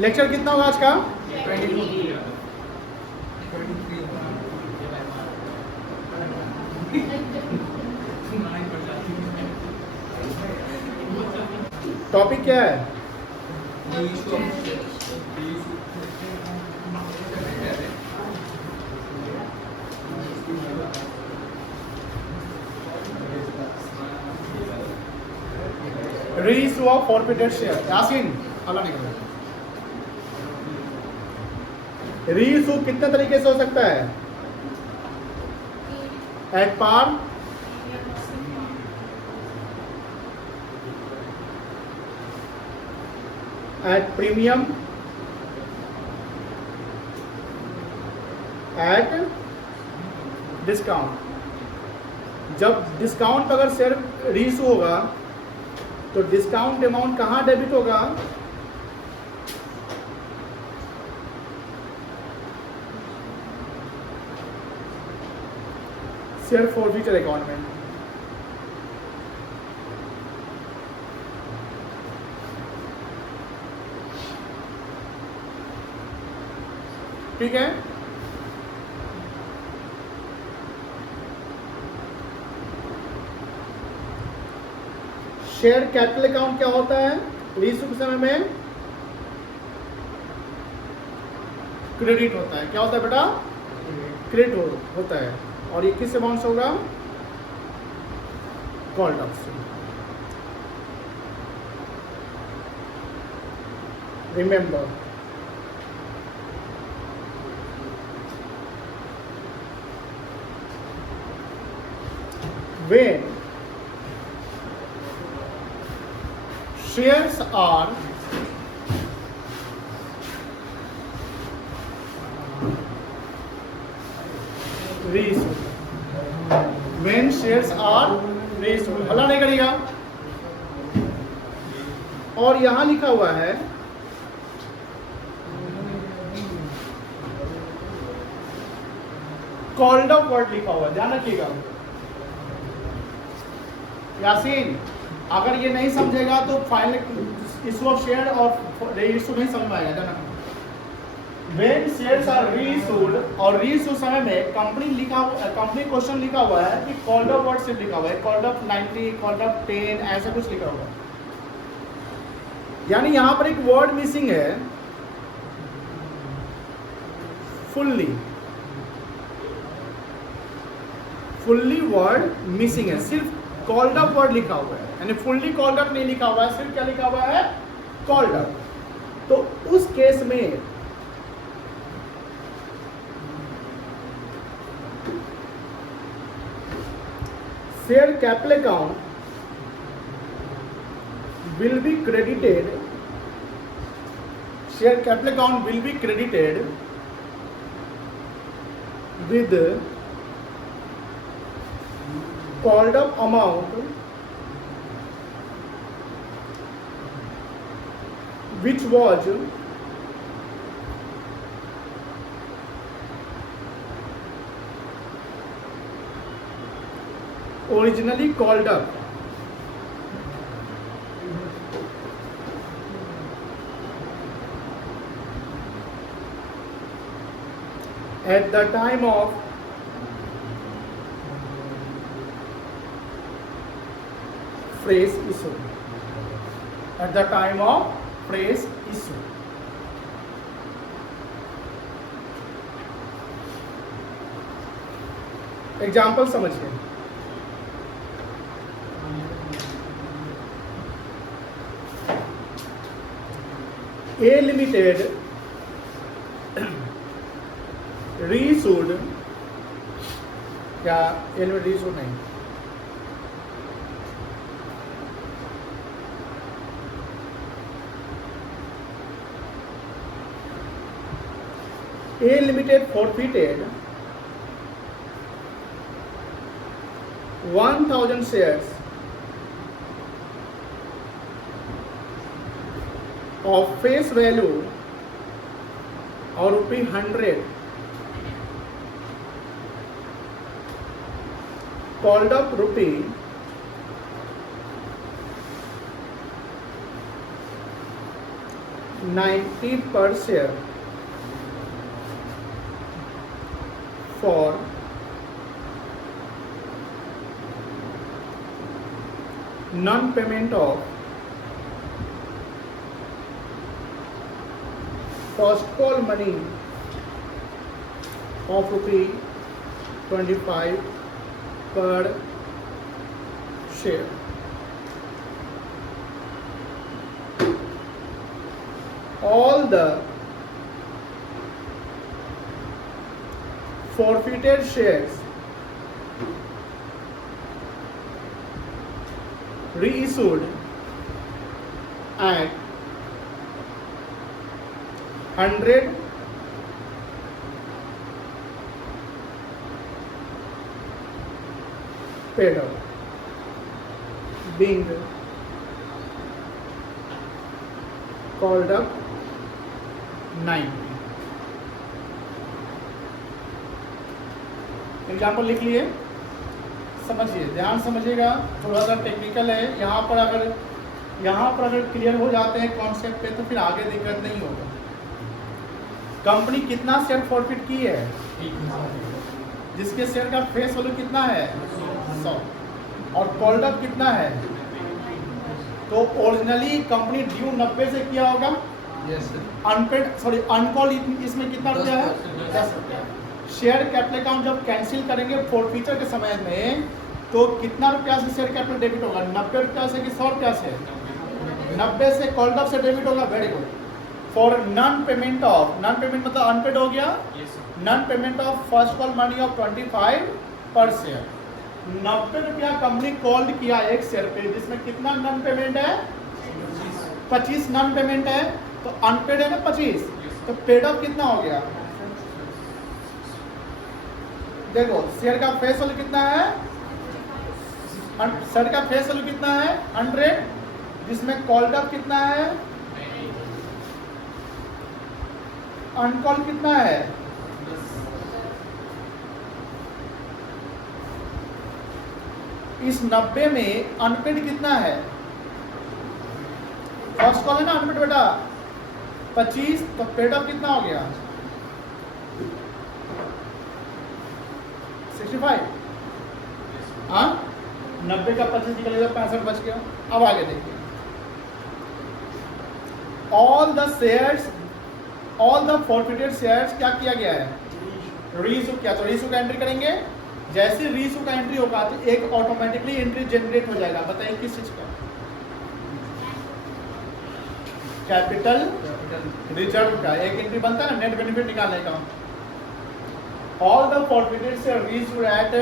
Lecture कितना होगा आज का? टॉपिक क्या है? Reissue of forfeited share. यासीन अल्लाह नहीं करेगा। रीइशू कितने तरीके से हो सकता है? At par, at premium, at discount. जब डिस्काउंट अगर शेयर रीइशू होगा तो डिस्काउंट अमाउंट कहाँ डेबिट होगा? शेयर फॉरफिचर अकाउंट में। ठीक है, शेयर कैपिटल अकाउंट क्या होता है? रीइशू के समय में क्रेडिट होता है। क्या होता है बेटा? क्रेडिट होता है। और ये किस अमाउंट से होगा? कॉल्ड अप से। Remember, when shares are reissued, when shares are reissued, हल्ला नहीं करेगा। और यहां लिखा हुआ है कॉल्ड अप वर्ड लिखा हुआ है, ध्यान रखिएगा। यासीन अगर ये नहीं समझेगा तो फाइनल इशू ऑफ शेयर और रीइशू नहीं समझ में आएगा ना। When shares are reissued, और रीइशू समय में कंपनी क्वेश्चन लिखा हुआ है कि कॉल्ड अप वर्ड से लिखा हुआ है, कॉल्ड अप 90, कॉल्ड अप 10, ऐसा कुछ लिखा हुआ है। यानी यहां पर एक वर्ड मिसिंग है, फुल्ली वर्ड मिसिंग है, सिर्फ कॉल्ड अप वर्ड लिखा हुआ है, यानी फुल्ली कॉल्ड अप नहीं लिखा हुआ है, सिर्फ क्या लिखा हुआ है? Called up. तो उस केस में share capital account will be credited, share capital account will be credited with called up amount which was originally called up at the time of phrase issue, at the time of phrase issue। Example समझिए। ए limited reissued, क्या ए limited reissued नहीं, A Limited forfeited 1000 shares of face value or ₹100 called up 90 per share for non-payment of first call money of ₹25 per share. All the forfeited shares reissued at 100 paid out, being called up 90. Example लिख लिए, समझिए, ध्यान समझिएगा, थोड़ा सा technical है। यहाँ पर अगर क्लियर हो जाते हैं कॉन्सेप्ट पे तो फिर आगे दिक्कत नहीं होगा। कंपनी कितना शेयर फॉरफिट की है, जिसके शेयर का फेस वैल्यू कितना है 100 और कॉल्ड अप कितना है, तो ओरिजिनली कंपनी ड्यू 90 से किया होगा। अनपेड अनकॉल इसमें कितना रुपया है 10 रुपया। शेयर कैपिटल अकाउंट जब कैंसिल करेंगे फोरफीचर के समय में तो कितना रुपया से शेयर कैपिटल डेबिट होगा, 90 रुपया से कि 100 रुपया से, 90 से कॉल्ड अप से डेबिट होगा। Very good. For non payment मतलब अनपेड हो गया, non payment of first call money of 25 पर शेयर। 90 रुपया कंपनी कॉल्ड किया एक शेयर पे, जिसमें कितना नॉन पेमेंट है 25 नॉन पेमेंट है, तो अनपेड है ना 25, तो पेड ऑफ कितना हो गया। देखो शेयर का फेस वैल्यू कितना है, शेयर का फेस वैल्यू कितना है 100, जिसमें कॉल्ड अप कितना है, अनकॉल कितना है, इस 90 में अनपेड कितना है, फर्स्ट कॉल है ना अनपेड बेटा 25, तो पेड अप कितना हो गया 65। हाँ 90 का 25 निकलेगा 65 बच गया। अब आगे देखिए, ऑल द फॉरफिटेड शेयर्स क्या किया गया है, रीइशू किया। तो रीइशू का एंट्री करेंगे, जैसे रीइशू का एंट्री होगा तो एक ऑटोमेटिकली एंट्री जनरेट हो जाएगा। बताइए किस चीज का, कैपिटल रिजर्व का एक एंट्री बनता है ना नेट बेनिफिट निकालने का। All the forfeited share reissued at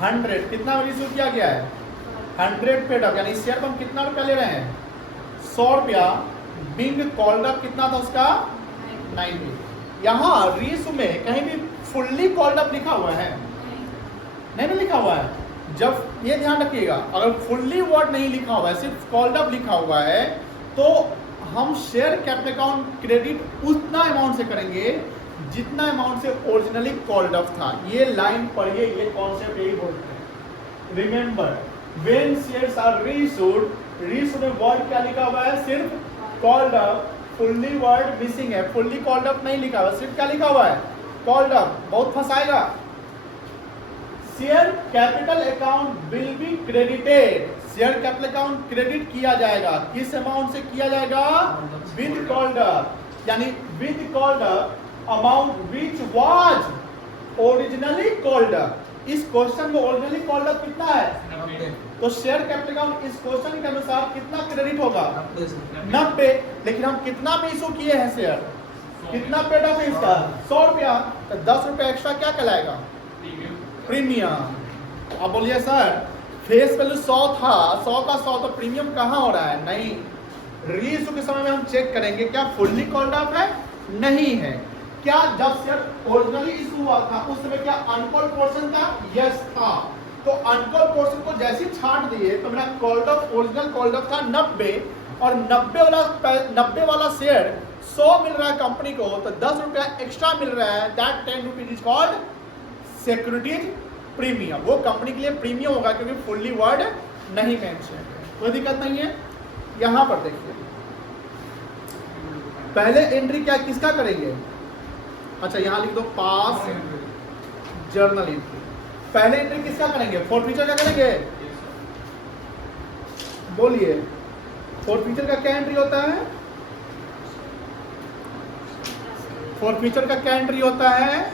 100, कितना रीइशू किया गया है 100 पेड अप, यानी शेयर पर हम कितना रुपया ले रहे हैं 100 रुपया। बिंग कॉल्ड अप कितना था उसका 90। यहाँ रीइशू में कहीं भी फुल्ली कॉल्ड अप लिखा हुआ है नहीं लिखा हुआ है। जब ये ध्यान रखिएगा, अगर फुल्ली वर्ड नहीं लिखा हुआ है, सिर्फ कॉल्ड अप लिखा हुआ है, तो हम शेयर कैपिटल अकाउंट क्रेडिट उतना अमाउंट से करेंगे जितना अमाउंट से ओरिजिनली कॉल्ड अप था। ये लाइन पढ़िए, ये कॉन्सेप्ट यही बोलते हैं। Remember when shares are reissued, reissued में वर्ड क्या लिखा हुआ है, सिर्फ called up, fully word missing है, फुल्ली कॉल्ड अप नहीं लिखा हुआ, सिर्फ क्या लिखा हुआ है कॉल्ड अप। बहुत फंसाएगा। Share capital account will be credited, share capital account credit किया जाएगा, किस अमाउंट से किया जाएगा विद कॉल्ड अप, यानी with called up amount which was originally called up. इस क्वेश्चन में ओरिजिनली कॉल्ड अप कितना है, तो शेयर कैपिटल अकाउंट इस क्वेश्चन के अनुसार कितना क्रेडिट होगा 90। लेकिन हम कितना में इशू किए हैं शेयर, कितना पेड ऑफ है इसका 100 रुपया, तो 10 रुपया एक्स्ट्रा क्या कहलाएगा प्रीमियम। अब बोलिए सर फेस वैल्यू 100 था, 100 का 100, तो प्रीमियम कहाँ हो रहा है। नहीं, रीइशू के समय में हम चेक करेंगे क्या फुल्ली कॉल्ड अप है, नहीं है। क्या जब शेयर ओरिजिनली इशू हुआ था उस समय क्या अनकॉल पोर्शन था, यस था। तो अनकॉल पोर्शन को जैसे छांट दिए तो मेरा called up, original called up था 90, और 90 वाला शेयर 100 मिल रहा है कंपनी को, तो 10 रुपया एक्स्ट्रा मिल रहा है, that 10 rupees is called securities premium. वो कंपनी के लिए प्रीमियम होगा क्योंकि फुल्ली वर्ड नहीं मेंशन है, कोई दिक्कत नहीं है। यहां पर देखिए पहले एंट्री क्या किसका करेंगे? अच्छा यहाँ लिख दो पास जर्नल एंट्री। पहले एंट्री किसका करेंगे? फोरफीचर का करेंगे। बोलिए फोरफीचर का क्या एंट्री होता है? फोरफीचर का क्या एंट्री होता है?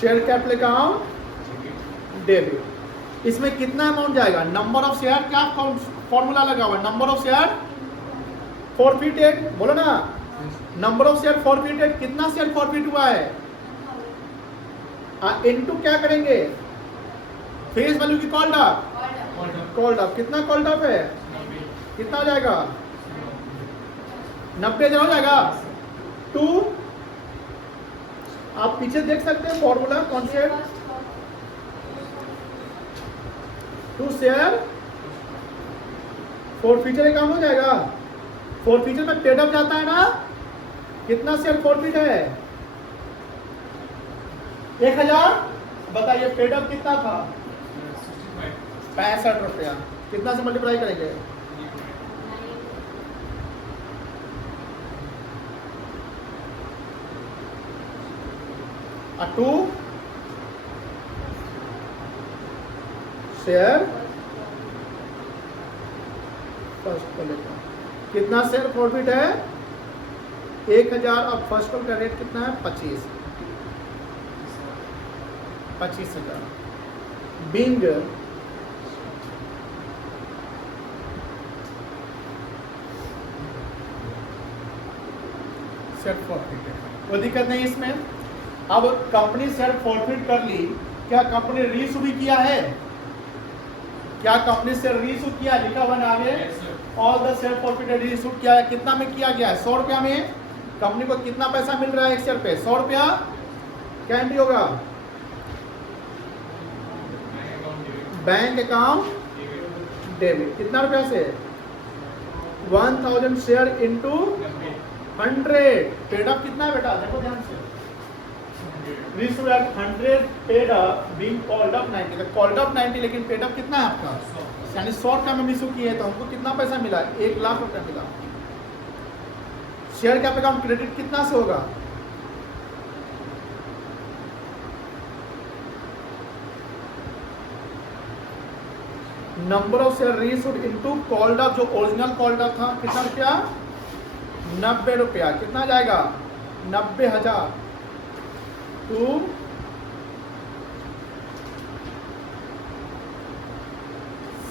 Share capital account debit. इसमें कितना अमाउंट जाएगा? नंबर ऑफ शेयर, क्या फॉर्मूला लगा हुआ है? नंबर ऑफ शेयर फॉरफिटेड, बोलो ना। नंबर ऑफ शेयर फॉरफिटेड, कितना शेयर फॉरफिट हुआ है? इनटू क्या करेंगे? फेस वैल्यू की कॉल्ड अप, कितना कॉल्ड अप है? कितना हो जाएगा? 90,000 हो जाएगा। 2, आप पीछे देख सकते हैं formula concept. 2 share forfeiture account हो जाएगा। फॉरफीचर में पेड अप जाता है ना, कितना शेयर फॉरफिट है? 1000। बताइए पेड अप कितना था? 65 रुपया। कितना से मल्टीप्लाई करेंगे? 2 शेयर फर्स्ट कॉल का कितना शेयर प्रॉफिट है? 1000। अब फर्स्ट कॉल का रेट कितना है? 25,000। बिंग शेयर प्रॉफिट है, कोई दिक्कत नहीं इसमें। अब कंपनी शेयर फॉरफिट कर ली, क्या कंपनी रीइशू भी किया है? क्या कंपनी शेयर रीइशू किया? लिखा हुआ ना आगे, all the share forfeited reissue किया है। कितना में किया गया है? 100 रुपया में। कंपनी को कितना पैसा मिल रहा है एक शेयर पे? 100 रुपया। क्या एंट्री होगा? Bank account debit. कितना रुपया से? 1000 शेयर इंटू 100। पेड अप कितना है बेटा? देखो ध्यान से। 100 paid up being called up 90। तो कॉल्ड अप 90, लेकिन पेड अप कितना है आपका? यानी 100 रुपया में इशू किए तो हमको कितना पैसा मिला? 1 लाख रुपया मिला। शेयर कैपिटल अकाउंट क्रेडिट कितना से होगा? Number of share reissued into called up, जो ओरिजिनल कॉल्ड अप था, कितना रुपया? 90 रुपया। कितना जाएगा? 90,000 to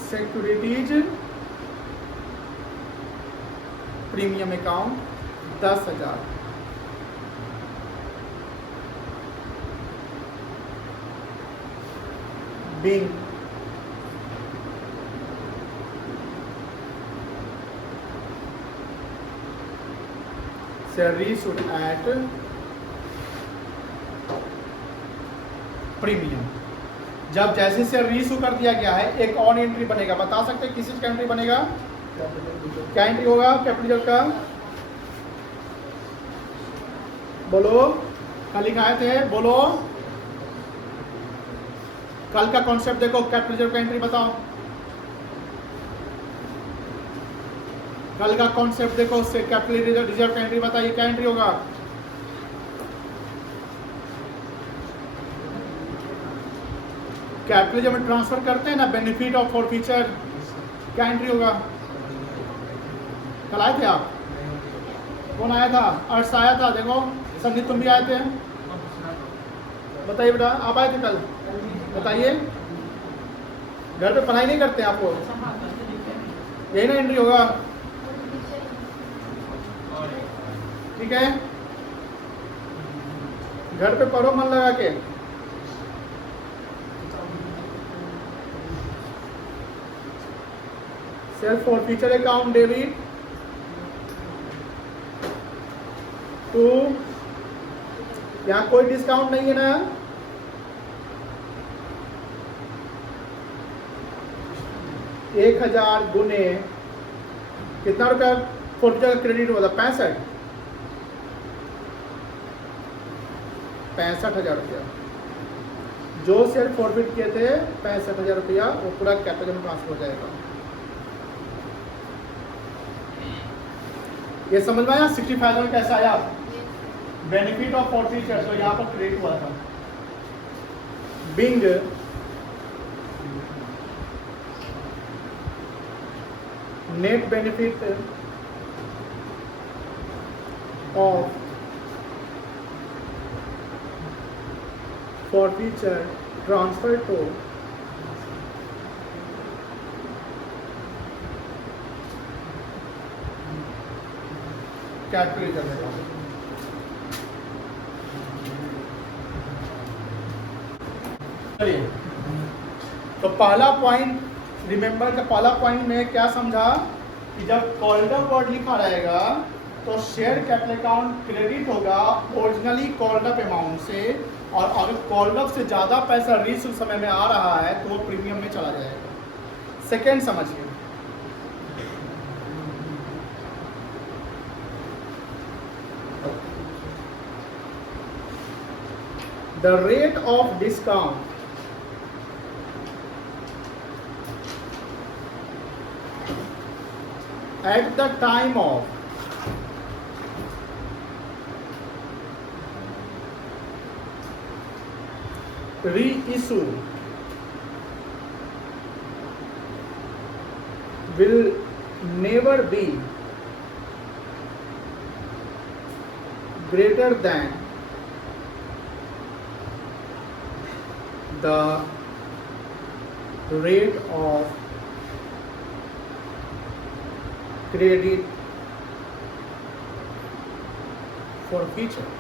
securities premium account 10,000। Being share reissued at premium. जब जैसे शेयर रीइशू कर दिया गया है, एक और एंट्री बनेगा। बता सकते हैं किस चीज का एंट्री बनेगा? क्या एंट्री होगा कैपिटल का? बोलो, कल लिखाए थे, बोलो। कल का कॉन्सेप्ट देखो, कैपिटल का एंट्री बताओ। कल का कॉन्सेप्ट देखो, उससे कैपिटल रिजर्व का एंट्री बताइए, क्या एंट्री होगा? कैपिटल जब हम ट्रांसफर करते हैं ना, बेनिफिट ऑफ फॉरफीचर, क्या एंट्री होगा? कल आए थे आप? कौन आया था? अर्श आया था। देखो संदीप, तुम भी आए थे। बताइए बेटा, आप आए थे कल? बताइए। घर पे पढ़ाई नहीं करते आपको? यही ना एंट्री होगा? ठीक है, घर पे पढ़ो मन लगा के। Self forfeiture account debit to, यहाँ कोई डिस्काउंट नहीं है ना? एक 1000 गुने कितना रुपया फॉरफीचर का क्रेडिट होता? 65,000 रुपया। जो शेयर फॉरफिट किए थे 65,000 रुपया, वो पूरा कैपिटल में ट्रांसफर हो जाएगा। ये समझ में आया 65,000 कैसा आया? बेनिफिट ऑफ फॉरफिचर, तो यहाँ पर क्रिएट हुआ था। Being net benefit of forfeiture transfer to capital करने का। चलिए, तो पहला पॉइंट रिमेंबर का पहला पॉइंट में क्या समझा कि जब कॉल्ड अप वर्ड लिखा रहेगा तो शेयर कैपिटल अकाउंट क्रेडिट होगा ओरिजिनली कॉल्ड अप अमाउंट से, और अगर कॉल्ड अप से ज़्यादा पैसा रीइश्यू समय में आ रहा है तो वो प्रीमियम में चला जाएगा। सेकेंड समझिए, the rate of discount at the time of reissue will never be greater than the rate of credit forfeiture।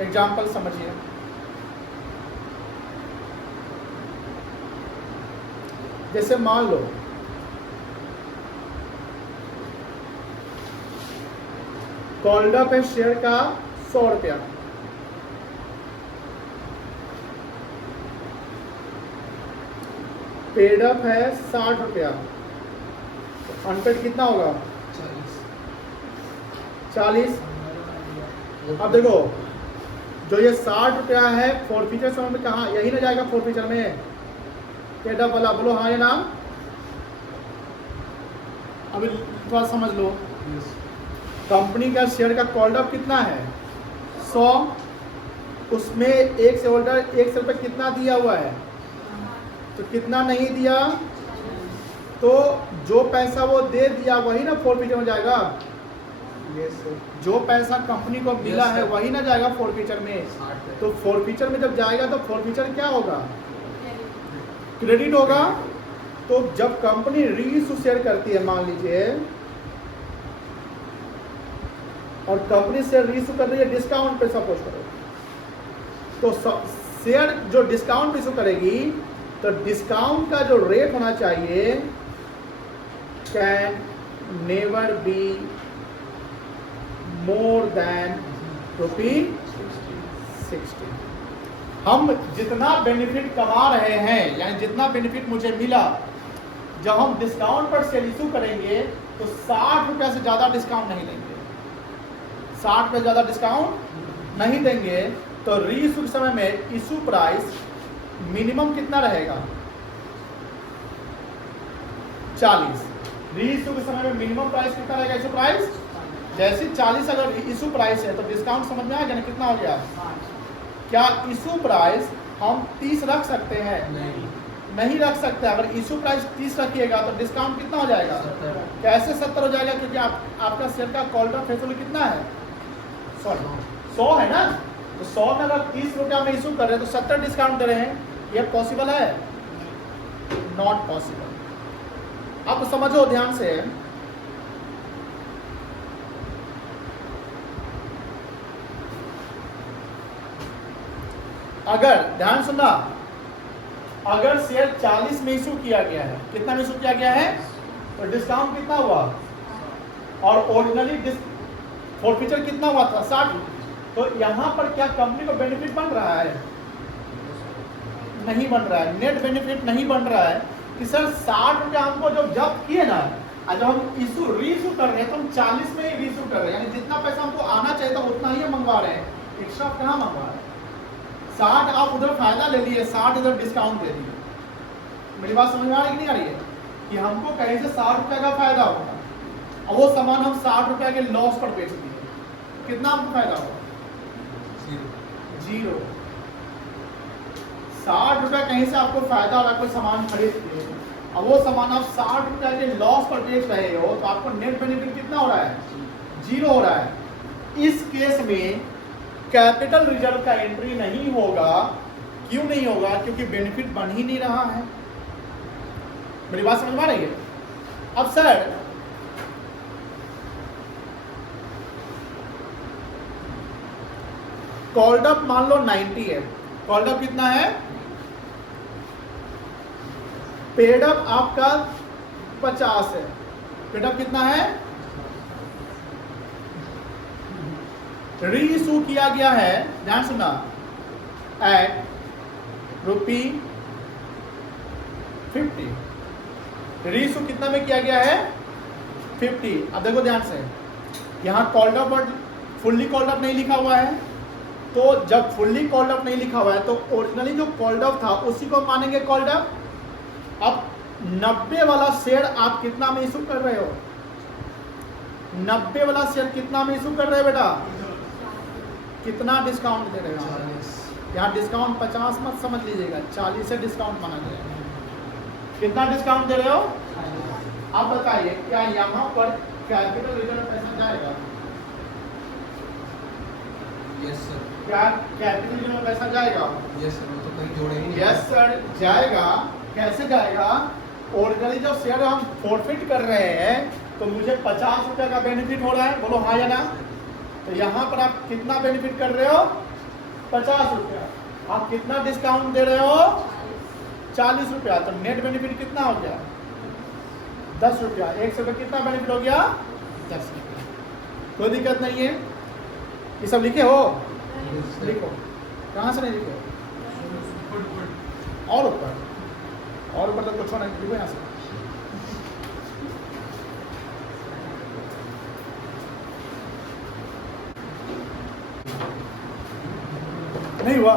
Example समझिए, जैसे मान लो कॉल्ड अप है शेयर का 100 रुपया, पेड अप है 60 रुपया, अनपेड कितना होगा? 40। अब देखो, जो ये 60 रुपया है फॉरफीचर समय में कहाँ, यही ना जाएगा फॉरफीचर में? पेड अप वाला बोलो हाँ या ना? अभी थोड़ा समझ लो, कंपनी का शेयर का कॉल्ड अप कितना है? 100, उसमें एक से होल्डर 1 रुपये कितना दिया हुआ है? तो कितना नहीं दिया, तो जो पैसा वो दे दिया वही ना फॉरफीचर में जाएगा। जो पैसा कंपनी को मिला है वही ना जाएगा फॉरफीचर में। तो फॉरफीचर में जब जाएगा तो फॉरफीचर क्या होगा? क्रेडिट होगा। तो जब कंपनी रीइश्यू शेयर करती है, मान लीजिए, और कंपनी शेयर रीइश्यू कर रही है डिस्काउंट पे, सपोज करो, तो शेयर जो डिस्काउंट इशू करेगी तो डिस्काउंट का जो रेट होना चाहिए can never be more than ₹60। हम जितना बेनिफिट कमा रहे हैं, यानी जितना बेनिफिट मुझे मिला, जब हम डिस्काउंट पर सेल इशू करेंगे तो 60 रुपया से ज़्यादा डिस्काउंट नहीं देंगे। 60 रुपये ज़्यादा डिस्काउंट नहीं देंगे। तो रीइशू के समय में इशू प्राइस मिनिमम कितना रहेगा? 40। रीइशू के समय में मिनिमम प्राइस कितना रहेगा? इशू प्राइस जैसे 40 अगर इशू प्राइस है तो डिस्काउंट समझ में आ गया ना कितना हो गया? क्या इशू प्राइस हम 30 रख सकते हैं? नहीं रख सकते। अगर इशू प्राइस 30 रखिएगा तो डिस्काउंट कितना हो जाएगा? कैसे 70 हो जाएगा? क्योंकि आपका शेयर का कॉल ऑफ थ्रेशोल्ड कितना है? 100 है ना। तो 100 में अगर 30 रुपया में इशू कर रहे हैं तो 70 डिस्काउंट दे रहे हैं। ये पॉसिबल है? Not possible. अब समझो ध्यान से, अगर ध्यान सुनना, अगर शेयर 40 में इशू किया गया है, कितना में इशू किया गया है? तो डिस्काउंट कितना हुआ? और ओरिजिनली फॉरफीचर कितना हुआ था? 60। तो यहां पर क्या कंपनी को बेनिफिट बन रहा है? नहीं बन रहा है। नेट बेनिफिट नहीं बन रहा है कि सर 60 रुपया हमको जब जब्त किए ना जब हम इशू रीइशू कर रहे हैं तो हम 40 में ही रीइशू कर रहे हैं, यानी जितना पैसा हमको आना चाहिए था उतना ही हम मंगवा रहे हैं, एक्स्ट्रा कहाँ मंगवा रहे हैं। 60 आप उधर फायदा ले लिए, 60 इधर डिस्काउंट दे दिए। मेरी बात समझ में आ रही कि नहीं आ रही है? कि हमको कहीं से 60 रुपये का फायदा होगा और वो सामान हम 60 रुपये के लॉस पर बेच दिए, कितना हमको फायदा होगा? जीरो। 60 रुपये कहीं से आपको फायदा हो रहा है, कोई सामान खरीद के, अब वो सामान आप 60 रुपये के लॉस पर बेच रहे हो तो आपको नेट बेनिफिट कितना हो रहा है? जीरो हो रहा है। इस केस में कैपिटल रिजर्व का एंट्री नहीं होगा। क्यों नहीं होगा? क्योंकि बेनिफिट बन ही नहीं रहा है। मेरी बात समझ में आ रही है? अब सर कॉल्ड अप मान लो 90 है, कॉल्ड अप कितना है? पेड अप आपका 50 है, पेड अप कितना है? रीइशू किया गया है, ध्यान सुना, एट ₹50। रीइशू कितना में किया गया है? 50। अब देखो ध्यान से, यहाँ कॉल्ड अप और फुल्ली कॉल्ड अप नहीं लिखा हुआ है, तो जब फुल्ली कॉल्ड अप नहीं लिखा हुआ है तो ओरिजिनली जो कॉल्ड अप था उसी को मानेंगे कॉल्ड अप। अब 90 वाला शेयर आप कितना में इशू कर रहे हो? 90 वाला शेयर कितना में इशू कर रहे हो बेटा? कितना डिस्काउंट दे रहे हो? यहाँ डिस्काउंट 50 मत समझ लीजिएगा, 40 से डिस्काउंट माना जाएगा। कितना डिस्काउंट दे रहे हो? आप बताइए, क्या यहाँ पर कैपिटल रिजर्व पैसा जाएगा? Yes sir. क्या कैपिटल रिजर्व में पैसा जाएगा? यस सर, तो कहीं जोड़े ही नहीं। यस सर जाएगा। कैसे जाएगा? ओरिजिनली जो शेयर हम फॉरफिट कर रहे हैं तो मुझे 50 रुपये का बेनिफिट हो रहा है, बोलो हाँ या ना? तो यहाँ पर आप कितना बेनिफिट कर रहे हो? 50 रुपया। आप कितना डिस्काउंट दे रहे हो? 40 रुपया। तो नेट बेनिफिट कितना हो गया? 10 रुपया। 1 रुपये कितना बेनिफिट हो गया? 10 रुपया। कोई दिक्कत नहीं है। ये सब लिखे हो? लिखो। कहाँ से नहीं लिखे? और ऊपर, और ऊपर तक कुछ नहीं लिखो यहाँ से। नहीं हुआ?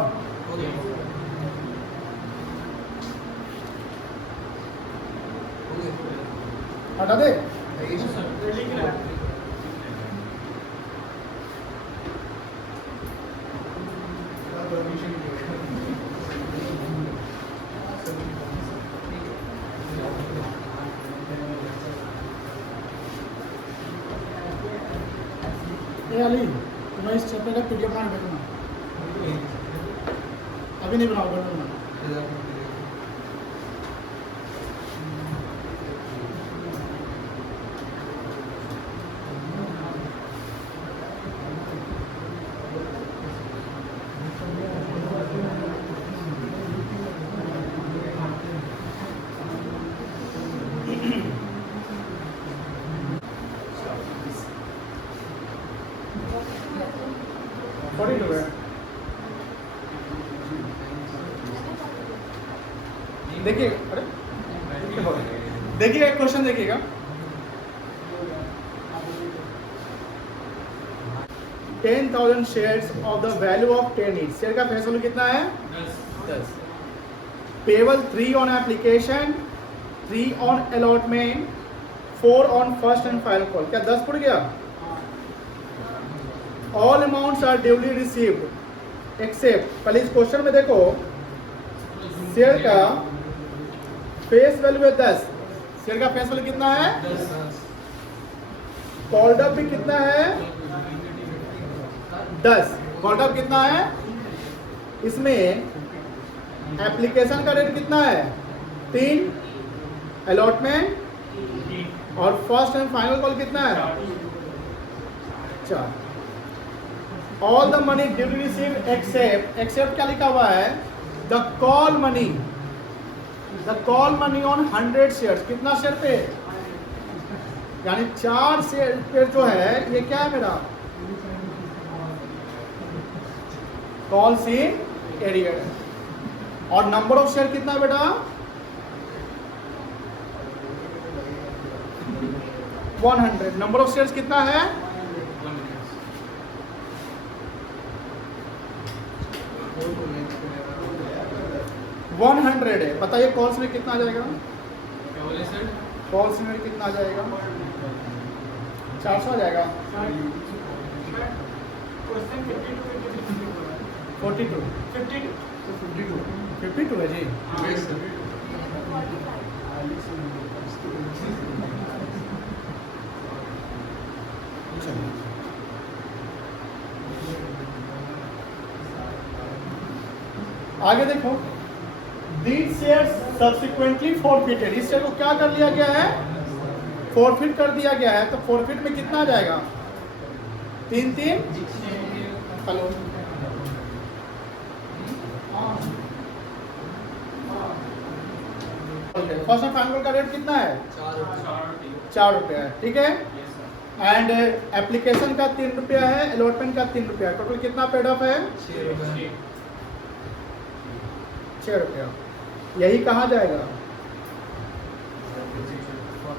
हटा दे। अली तुम्हें इस चैप्टर का पीडीएफ बना भेजना, अभी नहीं बनाओ, बना। देखिए, अरे देखिएगा क्वेश्चन, देखिएगा 10,000 shares of the value of 10 each। Share का फेस वैल्यू कितना है? 10। Payable 3 on application, 3 on allotment, 4 on first and final call. क्या 10 पड़ गया? All amounts are duly received except, पहले इस क्वेश्चन में देखो, शेयर का फेस वैल्यू है 10। शेयर का फेस वैल्यू कितना है? 10। कॉल्ड अप भी कितना है? 10। कॉल्ड अप कितना है? इसमें एप्लीकेशन का रेट कितना है? 3, अलॉटमेंट और फर्स्ट एंड फाइनल कॉल कितना है? 4। All the money duly received except, except क्या लिखा हुआ है? The call money, the call money on 100 shares. कितना शेयर पे? यानी 4 शेयर पे जो है ये क्या है मेरा? कॉल सी एरिया। और नंबर ऑफ शेयर कितना बेटा? 100। नंबर ऑफ शेयर्स कितना है? 100 है। बताइए कॉल्स में कितना आ जाएगा? कॉल्स में कितना आ जाएगा? 400 आ जाएगा। 42 52 है जी। आगे देखो, दीज शेयर्स सब्सिक्वेंटली फॉरफिटेड। इस शेयर को क्या कर लिया गया है? फॉरफिट कर दिया गया है। तो फॉरफिट में कितना आ जाएगा? 3 हेलो, फर्स्ट एंड फाइनल का रेट कितना है? 4 रुपया है, ठीक है। एंड एप्लीकेशन का 3 रुपया है, अलॉटमेंट का 3 रुपया, टोटल कितना पेड ऑफ है? 6 रुपया। यही कहाँ जाएगा?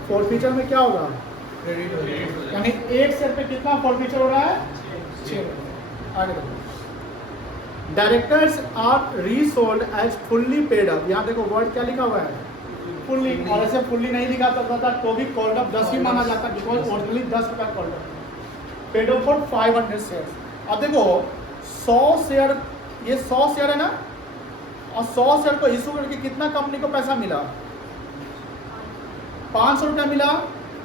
फॉरफीचर में क्या होगा? यानी एक शेयर पे कितना फॉरफीचर हो रहा है? 6 रुपया। आगे देखो, directors are resolved as fully paid up. यहाँ देखो वर्ड क्या लिखा हुआ है? फुल्ली। और ऐसे फुल्ली नहीं लिखा सकता था तो भी कॉल्ड अप 10 ही माना जाता, बिकॉज ओरिजिनली 10 रुपया called up. Paid up for 500 share. अब देखो 100 शेयर, ये 100 शेयर है ना, और 100 शेयर को इशू करके कितना कंपनी को पैसा मिला? 500 रुपया मिला।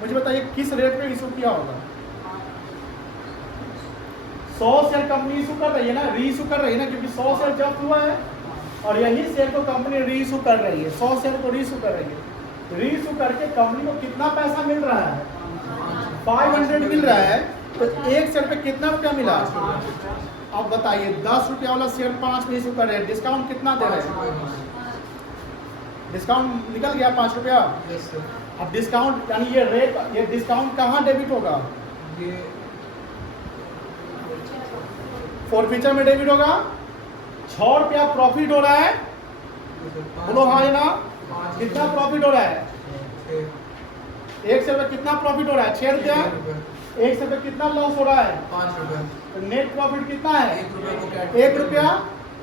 मुझे बताइए किस रेट पे इशू किया होगा? 100 शेयर कंपनी इशू कर रही है ना, री इशू कर रही है ना, क्योंकि 100 शेयर जब्त हुआ है और यही शेयर को कंपनी री इशू कर रही है। 100 शेयर को री इशू कर रही है। री इशू करके कंपनी को कितना पैसा मिल रहा है? 500 मिल रहा है। तो एक शेयर पे कितना रुपया मिला? अब बताइए 10 रुपया वाला शेयर 5 में इशू कर रहे हैं, डिस्काउंट कितना दे रहे हैं? डिस्काउंट निकल गया 5 रुपया। अब डिस्काउंट यानी ये रेट, ये डिस्काउंट कहाँ डेबिट होगा? फॉरफीचर में डेबिट होगा। 6 रुपया प्रॉफिट हो रहा है, बोलो हाँ या ना? कितना प्रॉफिट हो रहा है? एक शेयर पे कितना प्रॉफिट हो रहा है? 6 रुपया। एक शेयर पे कितना लॉस हो रहा है? 5 रुपया। तो नेट प्रॉफिट कितना है? 1 रुपया।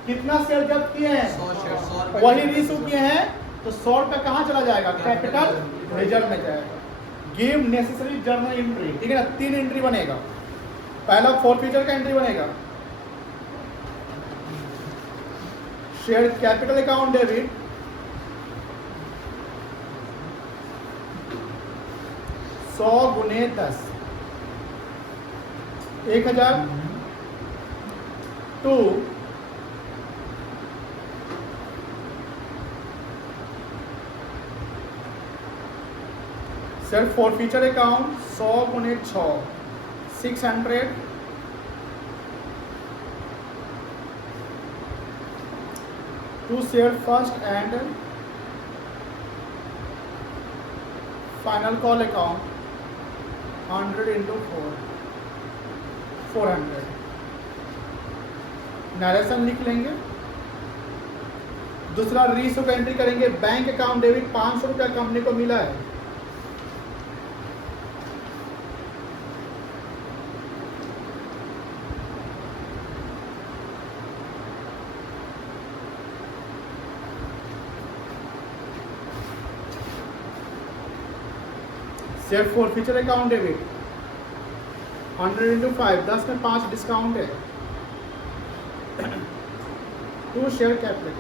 कितना शेयर जब्त किए हैं? 100 शेयर। वही रीइशू किए हैं, तो 100 रुपया कहाँ चला जाएगा? कैपिटल रिजर्व में जाएगा। गिव नेसेसरी जर्नल एंट्री, ठीक है ना? 3 एंट्री बनेगा। पहला फॉरफीचर का एंट्री बनेगा, शेयर कैपिटल अकाउंट डेबिट, सौ गुने 10, 1000 टू सिर्फ फॉरफीचर अकाउंट 100 गुने 6, 600 to share first and final call account 100 into 4, 400। Narration लिख लेंगे। दूसरा रीइशू का एंट्री करेंगे, बैंक अकाउंट डेबिट 500 रुपया कंपनी को मिला है, share forfeiture account debit 100 into 5, 10 में 5 डिस्काउंट है, टू शेयर कैपिटल।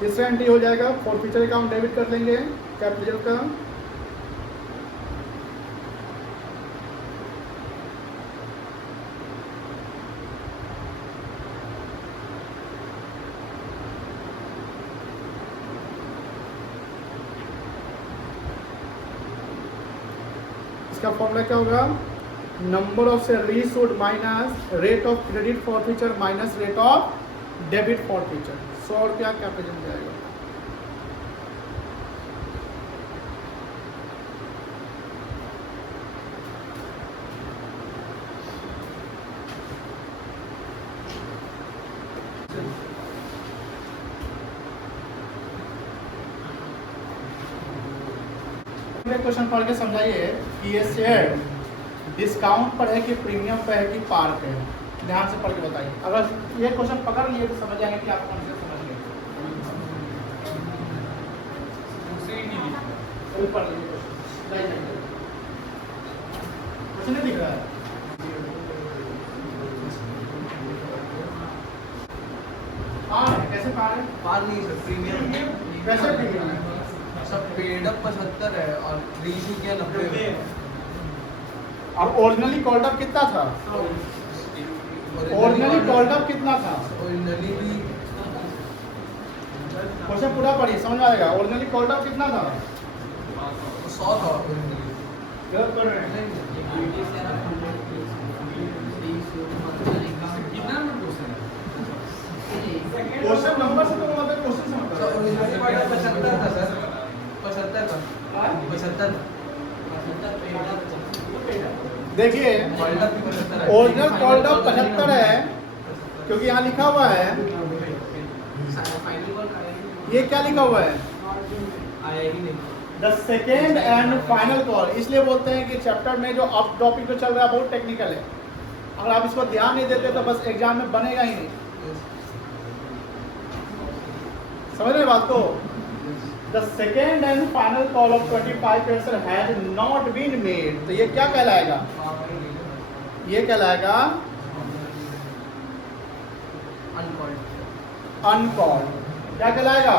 तीसरा एंट्री हो जाएगा, फॉरफीचर अकाउंट डेबिट कर लेंगे कैपिटल का, इसका फॉर्मूला क्या होगा? Number of share reissued minus rate of credit forfeiture minus rate of debit forfeiture. 100 रुपया कैपिटल जाएगा। पूरे क्वेश्चन पढ़ के समझाइए कि ये शेयर डिस्काउंट पर है कि प्रीमियम पे है कि पार पे है। ध्यान से पढ़ के बताइए। अगर ये क्वेश्चन पकड़ लिए तो समझ जाएंगे कि आप कौन से समझ गए। ऊपर कुछ नहीं दिख रहा है। पार है, कैसे पार है? पार नहीं सर, प्रीमियम है। कैसे प्रीमियम है? सब पेड अप 75 है और रीइशू किया 90 है। और ओरिजिनली कॉल्ड अप कितना था? ओरिजिनली कॉल्ड अप कितना था? ओरिजिनली भी क्वेश्चन पूरा पढ़िए, समझ में आएगा। ओरिजिनली कॉल्ड अप कितना था? 100 था ओरिजिनली। गलत कर रहे हैं। क्वेश्चन नंबर से तो मतलब क्वेश्चन से मतलब है। ओरिजिनली 75 था सर, 75 था, 75 देखिए वर्ल्ड अप 75 है। ओरिजिनल कॉल्ड अप 75 है, क्योंकि यहाँ लिखा हुआ है, ये क्या लिखा हुआ है? आया ही नहीं। The second and final call. इसलिए बोलते हैं कि चैप्टर में जो अब टॉपिक जो चल रहा है बहुत टेक्निकल है। अगर आप इसको ध्यान नहीं देते तो बस एग्जाम में बनेगा ही नहीं। समझ रहे बात को? The second and final call of 25% has not been made. तो ये क्या कहलाएगा? ये कहलाएगा अनकॉल्ड। क्या कहलाएगा?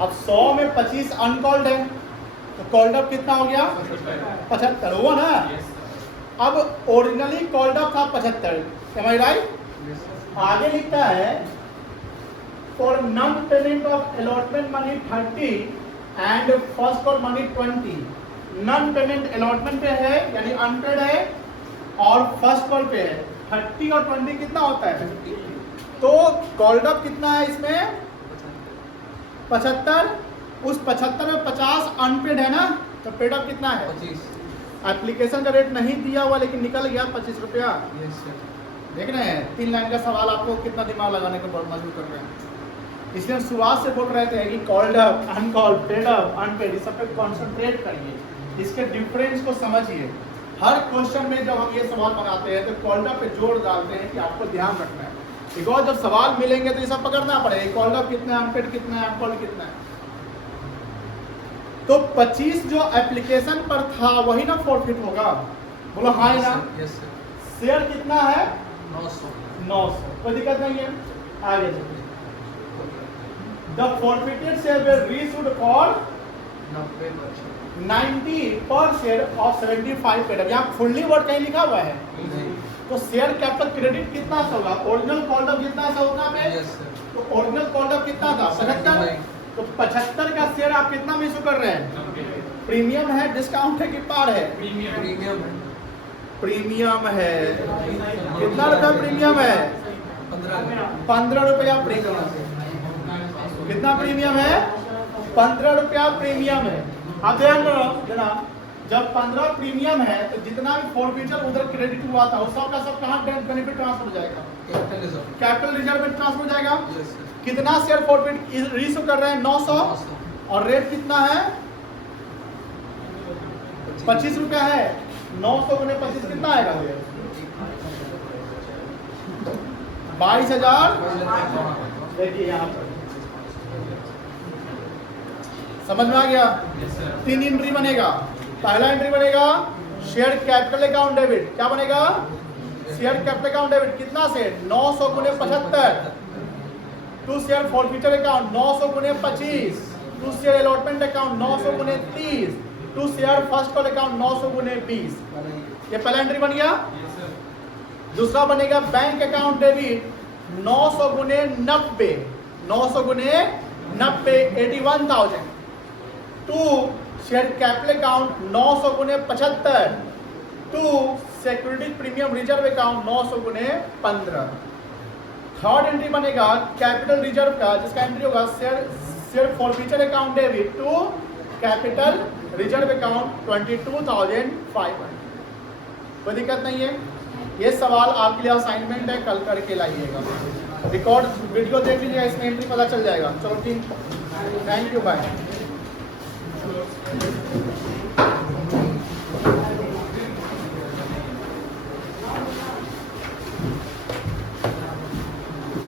अब 100 में 25 अनकॉल्ड है, तो कॉल्ड अप कितना हो गया? 75 हुआ ना। अब ओरिजिनली कॉल्ड अप था 75, एम आई राइट? आगे लिखता है for non payment of allotment money 30 and first call money 20। Non payment allotment पे है यानी अनपेड है, और फर्स्ट कॉल पे है। 30 और 20 कितना होता है? तो कॉल्ड अप कितना है इसमें? 75। उस 75 में 50 अनपेड है ना, तो पेड अप कितना है? 25। एप्लीकेशन का रेट नहीं दिया हुआ लेकिन निकल गया 25 रुपया। Yes sir. देख रहे हैं 3 लाइन का सवाल आपको कितना दिमाग लगाने को मजबूर कर रहे हैं। इसलिए हम शुरुआत से बोल रहे थे कि called up, uncalled, paid up, unpaid, इस सब पे कॉन्सेंट्रेट करिए, इसके डिफरेंस को समझिए। हर क्वेश्चन में जब हम ये सवाल बनाते हैं तो कॉल्ड अप पे जोर डालते हैं कि आपको ध्यान रखना है, बिकॉज जब सवाल मिलेंगे तो ये सब पकड़ना पड़ेगा। कॉल्ड अप कितना है, अनपेड कितना है, अनकॉल्ड कितना है। तो 25 जो एप्लीकेशन पर था वही ना फॉरफिट होगा? बोलो हाँ या ना? Yes sir. शेयर कितना है? 900। 900। कोई दिक्कत नहीं है। आगे चलिए। The forfeited share way reissued for 90%। 90 पर शेयर ऑफ 75 पेड। अब यहाँ फुल्ली वर्ड कहीं लिखा हुआ है, तो शेयर कैपिटल क्रेडिट कितना सा होगा? ओरिजिनल कॉल्ड अप कितना सा उतना पे? Yes sir. तो ओरिजिनल कॉल्ड अप कितना था? 75। तो 75 का शेयर आप कितना में इशू कर रहे हैं? प्रीमियम है, डिस्काउंट है कि पार है? प्रीमियम है। प्रीमियम है। कितना रुपया प्रीमियम है? 15 रुपया प्रीमियम। कितना प्रीमियम है? 15 रुपया प्रीमियम है। आप ध्यान देना, जब 15 प्रीमियम है तो जितना भी फॉरफिचर उधर क्रेडिट हुआ था वो सब का सब कहाँ बेनिफिट ट्रांसफर हो जाएगा? कैपिटल रिजर्व में ट्रांसफर हो जाएगा। Yes sir. कितना शेयर फॉरफिट रीइश्यू कर रहे हैं? 900। और रेट कितना है? 25 रुपया है। 900 गुने 25 कितना आएगा? 22,000। देखिए यहाँ पर समझ में आ गया? 3 एंट्री बनेगा। पहला एंट्री बनेगा शेयर कैपिटल अकाउंट डेबिट। क्या बनेगा? Share capital account debit. कितना शेयर? 900 गुने 75। टू शेयर फॉरफिचर अकाउंट 900 गुने 25। टू शेयर अलॉटमेंट अकाउंट 900 गुने 30। To share first call account 900 गुने 20। ये पहला एंट्री बन गया। दूसरा बनेगा बैंक अकाउंट डेबिट 900 गुने 90। 900 गुने 90 81,000। टू शेयर कैपिटल अकाउंट 900 गुने 75। To security premium reserve account 900 गुने 15। थर्ड एंट्री बनेगा कैपिटल रिजर्व का, जिसका एंट्री होगा share forfeiture account debit to capital reserve account 22,500। कोई दिक्कत नहीं है। ये सवाल आपके लिए असाइनमेंट है, कल करके लाइएगा। रिकॉर्ड वीडियो देख लीजिएगा, इसमें एंट्री पता चल जाएगा। चलो ठीक, थैंक यू, बाय। फ्लोर्स